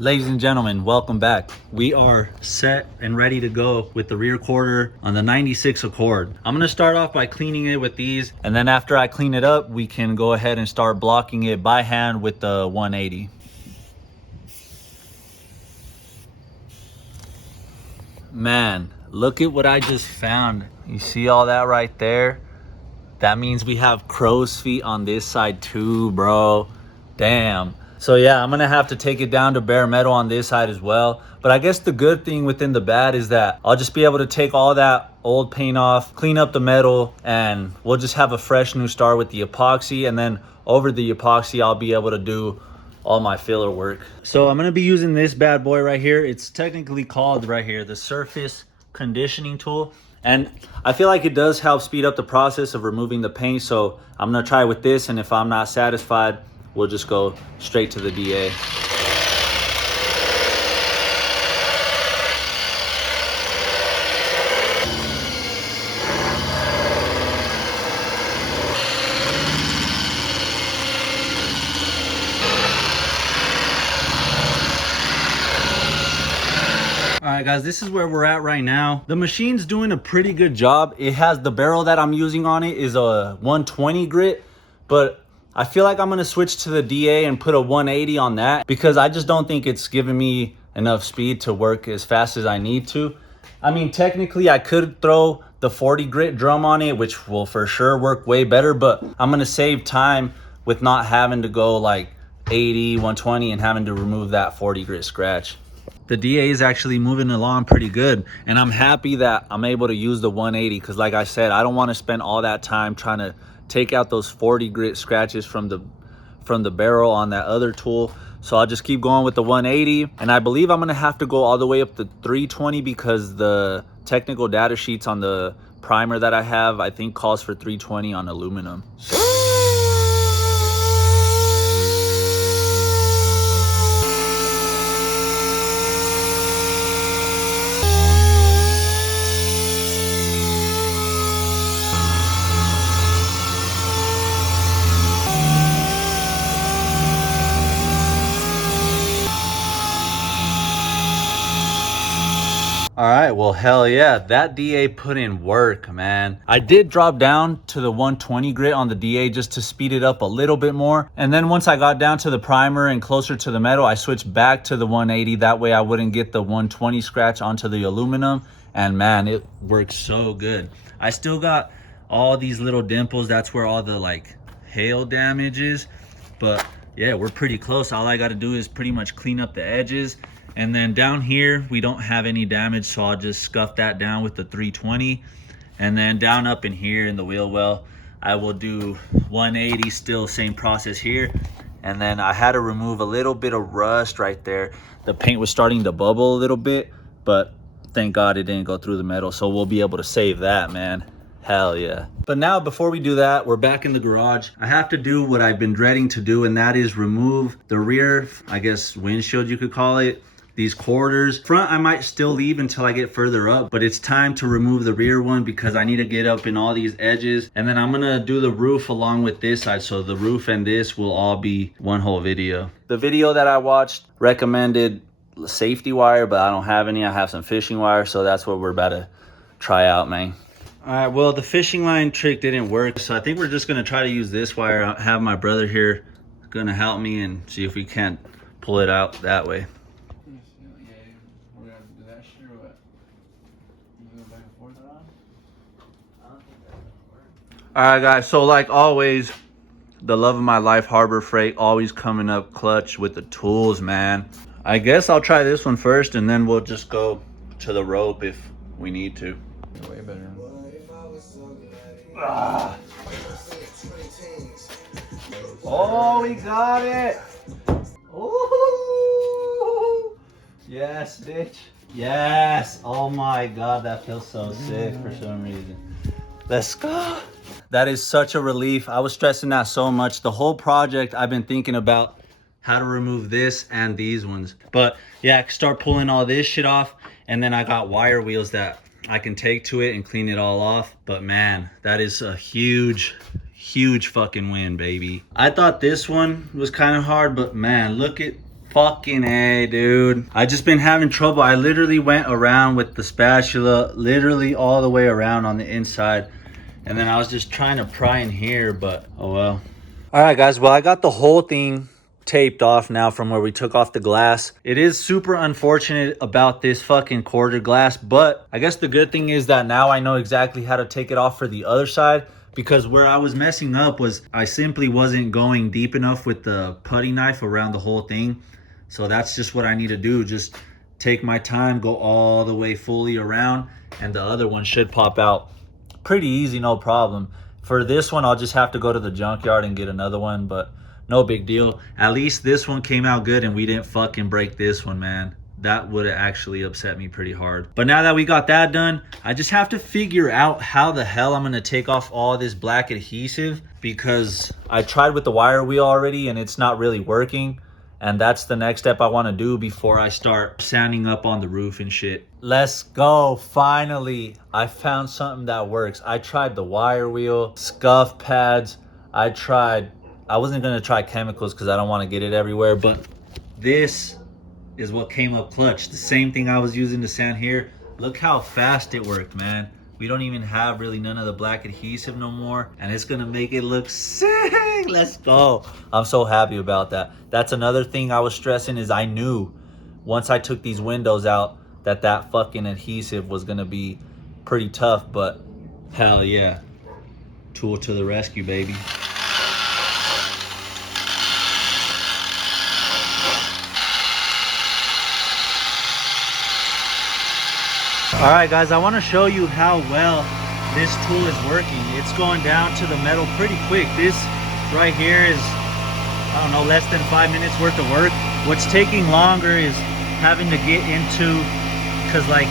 Ladies and gentlemen, welcome back. We are set and ready to go with the rear quarter on the 96 Accord. I'm gonna start off by cleaning it with these, and then after I clean it up, we can go ahead and start blocking it by hand with the 180. Man, look at what I just found. You see all that right there? That means we have crow's feet on this side too, bro. Damn. So yeah, I'm gonna have to take it down to bare metal on this side as well. But I guess the good thing within the bad is that I'll just be able to take all that old paint off, clean up the metal, and we'll just have a fresh new start with the epoxy. And then over the epoxy, I'll be able to do all my filler work. So I'm gonna be using this bad boy right here. It's technically called right here the surface conditioning tool. And I feel like it does help speed up the process of removing the paint. So I'm gonna try with this, and if I'm not satisfied, we'll just go straight to the DA. All right guys, this is where we're at right now. The machine's doing a pretty good job. It has the barrel that I'm using on it is a 120 grit, but I feel like I'm gonna switch to the DA and put a 180 on that because I just don't think it's giving me enough speed to work as fast as I need to. I mean, technically I could throw the 40 grit drum on it, which will for sure work way better, but I'm gonna save time with not having to go like 80, 120 and having to remove that 40 grit scratch. The DA is actually moving along pretty good, and I'm happy that I'm able to use the 180 because like I said, I don't want to spend all that time trying to take out those 40 grit scratches from the barrel on that other tool. So I'll just keep going with the 180, and I believe I'm gonna have to go all the way up to 320 because the technical data sheets on the primer that I have I think calls for 320 on aluminum. All right, well, hell yeah, that DA put in work, man. I did drop down to the 120 grit on the DA just to speed it up a little bit more. And then once I got down to the primer and closer to the metal, I switched back to the 180. That way I wouldn't get the 120 scratch onto the aluminum. And man, it works so good. I still got all these little dimples. That's where all the like hail damage is. But yeah, we're pretty close. All I got to do is pretty much clean up the edges. And then down here, we don't have any damage, so I'll just scuff that down with the 320. And then down up in here in the wheel well, I will do 180, still same process here. And then I had to remove a little bit of rust right there. The paint was starting to bubble a little bit, but thank God it didn't go through the metal, so we'll be able to save that, man. Hell yeah. But now before we do that, we're back in the garage. I have to do what I've been dreading to do, and that is remove the rear, I guess windshield you could call it, these quarters. Front I might still leave until I get further up, but it's time to remove the rear one because I need to get up in all these edges. And then I'm gonna do the roof along with this side, so the roof and this will all be one whole video. The video that I watched recommended safety wire, but I don't have any. I have some fishing wire, so that's what we're about to try out, man. All right, well, the fishing line trick didn't work, so I think we're just gonna try to use this wire. I have my brother here gonna help me and see if we can't pull it out that way. All right guys, so like always, the love of my life, Harbor Freight, always coming up clutch with the tools, man. I guess I'll try this one first, and then we'll just go to the rope if we need to. Way better. Ah. Oh, we got it. Ooh. Yes, bitch. Yes. Oh my God, that feels so sick for some reason. Let's go. That is such a relief. I was stressing that so much. The whole project, I've been thinking about how to remove this and these ones. But yeah, start pulling all this shit off. And then I got wire wheels that I can take to it and clean it all off. But man, that is a huge fucking win, baby. I thought this one was kind of hard, but man, look at Fucking A, dude. I just been having trouble. I literally went around with the spatula, literally all the way around on the inside. And then I was just trying to pry in here, but oh well. All right, guys. Well, I got the whole thing taped off now from where we took off the glass. It is super unfortunate about this fucking quarter glass, but I guess the good thing is that now I know exactly how to take it off for the other side, because where I was messing up was I simply wasn't going deep enough with the putty knife around the whole thing. So that's just what I need to do. Just take my time, go all the way fully around, and the other one should pop out pretty easy, no problem. For this one, I'll just have to go to the junkyard and get another one, but no big deal. At least this one came out good and we didn't fucking break this one, man. That would have actually upset me pretty hard. But now that we got that done, I just have to figure out how the hell I'm gonna take off all this black adhesive, because I tried with the wire wheel already and it's not really working. And that's the next step I want to do before I start sanding up on the roof and shit. Let's go. Finally, I found something that works. I tried the wire wheel, scuff pads. I wasn't going to try chemicals because I don't want to get it everywhere, but this is what came up clutch. The same thing I was using to sand here. Look how fast it worked, man. We don't even have really none of the black adhesive no more, and it's gonna make it look sick. Let's go. I'm so happy about that. That's another thing I was stressing, is I knew once I took these windows out that fucking adhesive was gonna be pretty tough, but hell yeah. Tool to the rescue, baby. All right, guys, I want to show you how well this tool is working. It's going down to the metal pretty quick. This right here is, I don't know, less than 5 minutes worth of work. What's taking longer is having to get into, because like,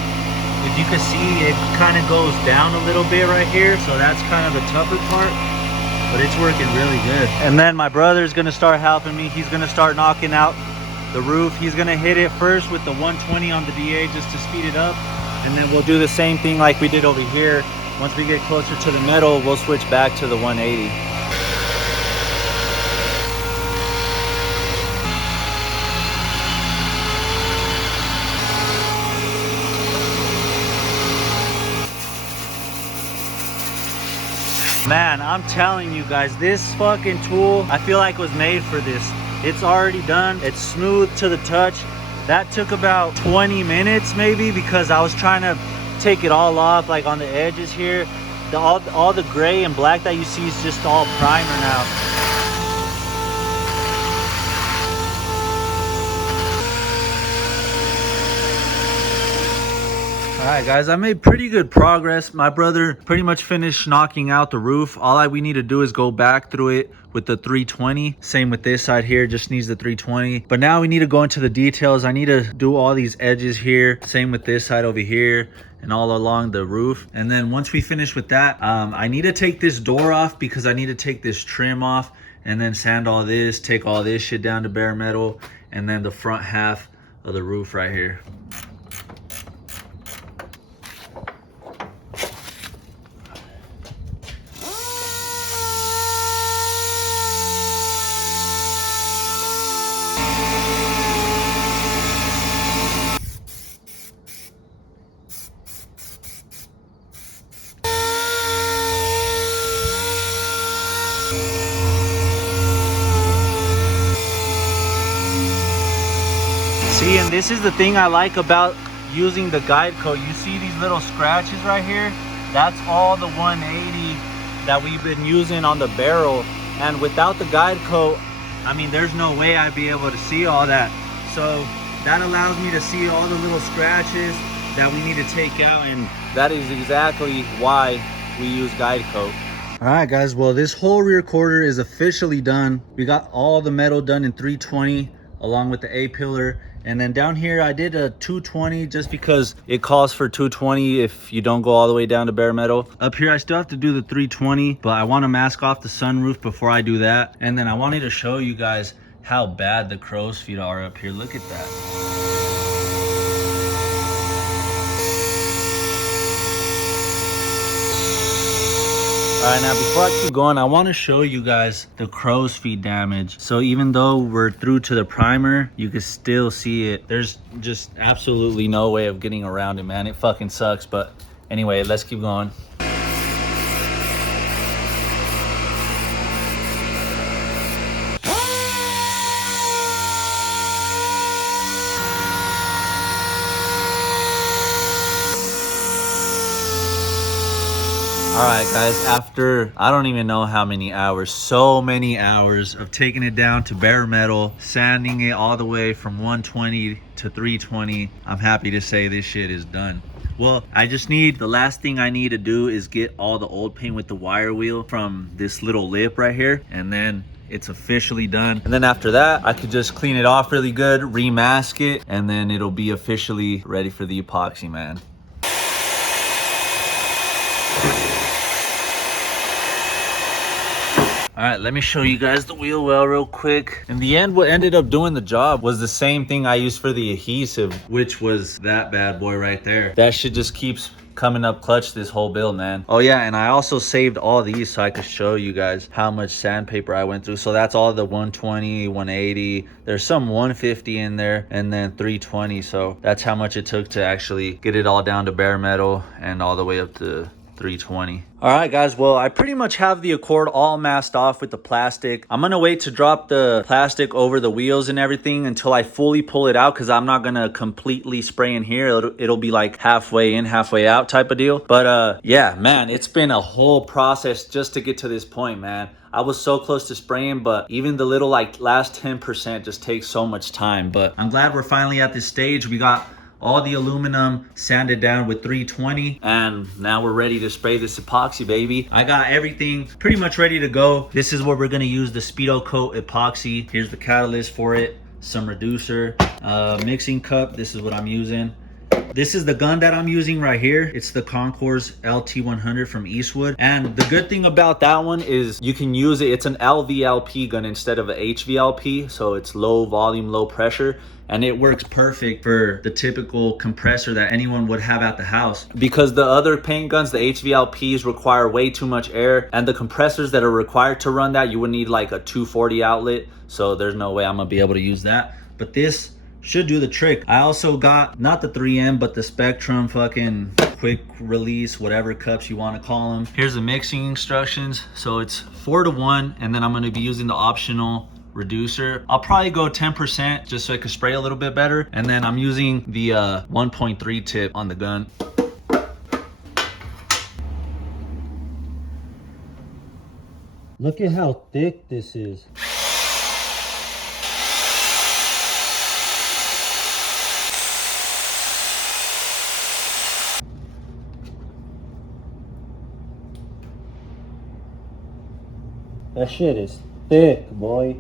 if you can see, it kind of goes down a little bit right here. So that's kind of the tougher part, but it's working really good. And then my brother's going to start helping me. He's going to start knocking out the roof. He's going to hit it first with the 120 on the DA just to speed it up. And then we'll do the same thing like we did over here. Once we get closer to the metal, we'll switch back to the 180. Man, I'm telling you guys, this fucking tool, I feel like was made for this. It's already done. It's smooth to the touch. That took about 20 minutes maybe, because I was trying to take it all off, like on the edges here. All the gray and black that you see is just all primer now. Alright guys, I made pretty good progress. My brother pretty much finished knocking out the roof. All we need to do is go back through it with the 320. Same with this side here, just needs the 320. But now we need to go into the details. I need to do all these edges here. Same with this side over here and all along the roof. And then once we finish with that, I need to take this door off because I need to take this trim off and then sand all this, take all this shit down to bare metal, and then the front half of the roof right here. See, and this is the thing I like about using the guide coat. You see these little scratches right here? That's all the 180 that we've been using on the barrel. And without the guide coat, I mean, there's no way I'd be able to see all that. So that allows me to see all the little scratches that we need to take out. And that is exactly why we use guide coat. All right, guys. Well, this whole rear quarter is officially done. We got all the metal done in 320 along with the A-pillar. And then down here, I did a 220 just because it calls for 220 if you don't go all the way down to bare metal. Up here, I still have to do the 320, but I want to mask off the sunroof before I do that. And then I wanted to show you guys how bad the crow's feet are up here. Look at that. right, now before I keep going, I want to show you guys the crow's feet damage. So even though we're through to the primer, you can still see it. There's just absolutely no way of getting around it, man. It fucking sucks. But anyway, let's keep going. All right, guys, after I don't even know how many hours, so many hours of taking it down to bare metal, sanding it all the way from 120 to 320, I'm happy to say this shit is done. Well, the last thing I need to do is get all the old paint with the wire wheel from this little lip right here, and then it's officially done. And then after that, I could just clean it off really good, remask it, and then it'll be officially ready for the epoxy, man. All right, let me show you guys the wheel well real quick. In the end, what ended up doing the job was the same thing I used for the adhesive, which was that bad boy right there. That shit just keeps coming up clutch this whole build, man. Oh yeah, and I also saved all these so I could show you guys how much sandpaper I went through. So that's all the 120, 180. There's some 150 in there, and then 320. So that's how much it took to actually get it all down to bare metal and all the way up to 320. All right, guys, well, I pretty much have the Accord all masked off with the plastic. I'm gonna wait to drop the plastic over the wheels and everything until I fully pull it out, because I'm not gonna completely spray in here. It'll be like halfway in, halfway out type of deal. But yeah, man, it's been a whole process just to get to this point, man. I was so close to spraying, but even the little like last 10% just takes so much time. But I'm glad we're finally at this stage. We got all the aluminum sanded down with 320, and now we're ready to spray this epoxy, baby. I got everything pretty much ready to go. This is where we're gonna use the Speedo Coat epoxy. Here's the catalyst for it, some reducer, mixing cup. This is what I'm using. This is the gun that I'm using right here. It's the Concours LT100 from Eastwood. And the good thing about that one is you can use it. It's an LVLP gun instead of a HVLP. So it's low volume, low pressure. And it works perfect for the typical compressor that anyone would have at the house. Because the other paint guns, the HVLPs, require way too much air. And the compressors that are required to run that, you would need like a 240 outlet. So there's no way I'm gonna be able to use that. But this should do the trick. I also got not the 3M but the Spectrum fucking quick release, whatever cups you want to call them. Here's the mixing instructions. So it's 4-to-1, and then I'm going to be using the optional reducer. I'll probably go 10% just so I can spray a little bit better, and then I'm using the 1.3 tip on the gun. Look at how thick this is. That shit is thick, boy.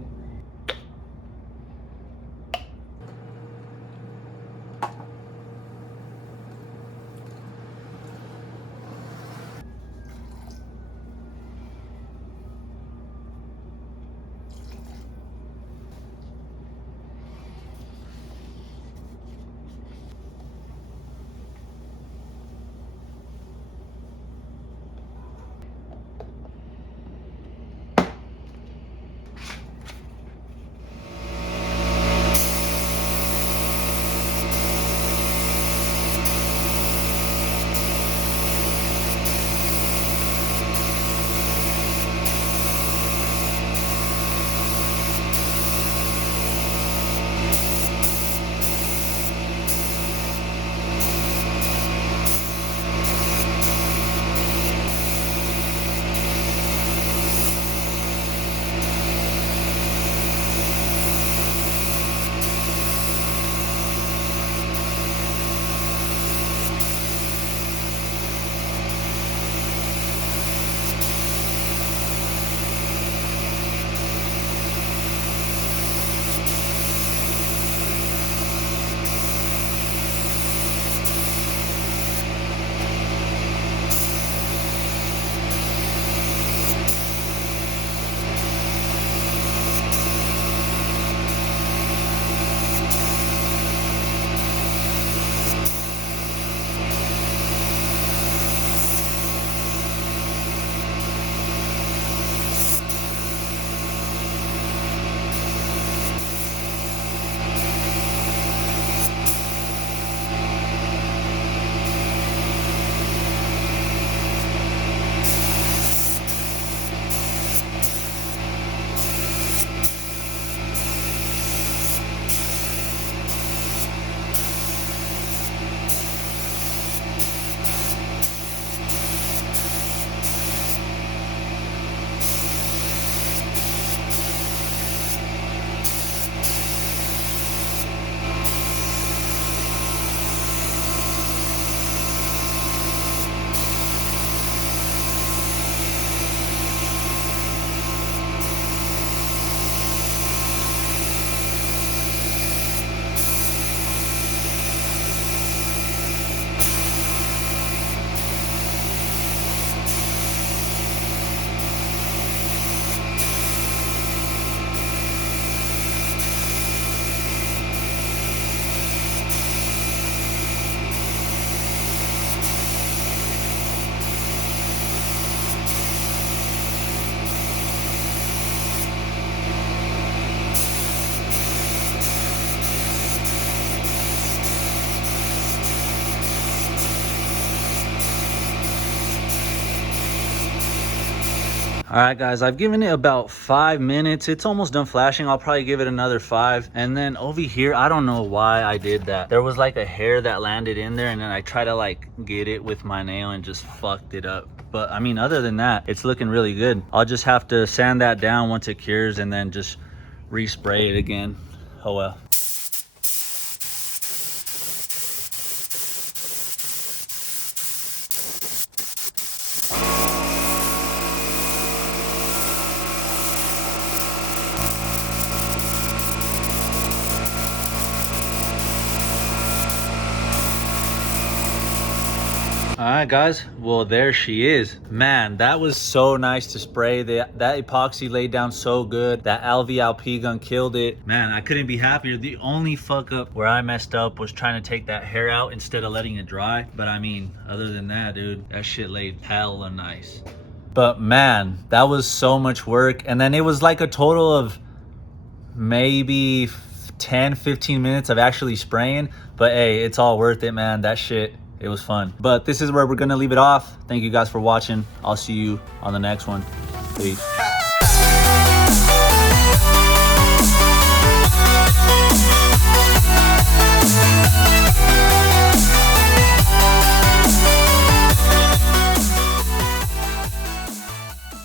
All right, guys, I've given it about 5 minutes. It's almost done flashing. I'll probably give it another 5. And then over here, I don't know why I did that. There was like a hair that landed in there, and then I tried to like get it with my nail and just fucked it up. But I mean, other than that, it's looking really good. I'll just have to sand that down once it cures and then just respray it again. Oh well. All right, guys, well, there she is. Man, that was so nice to spray. That epoxy laid down so good. That LP gun killed it. Man, I couldn't be happier. The only fuck up where I messed up was trying to take that hair out instead of letting it dry. But I mean, other than that, dude, that shit laid hella nice. But man, that was so much work. And then it was like a total of maybe 10-15 minutes of actually spraying. But hey, it's all worth it, man. That shit, it was fun. But this is where we're gonna leave it off. Thank you guys for watching. I'll see you on the next one. Peace.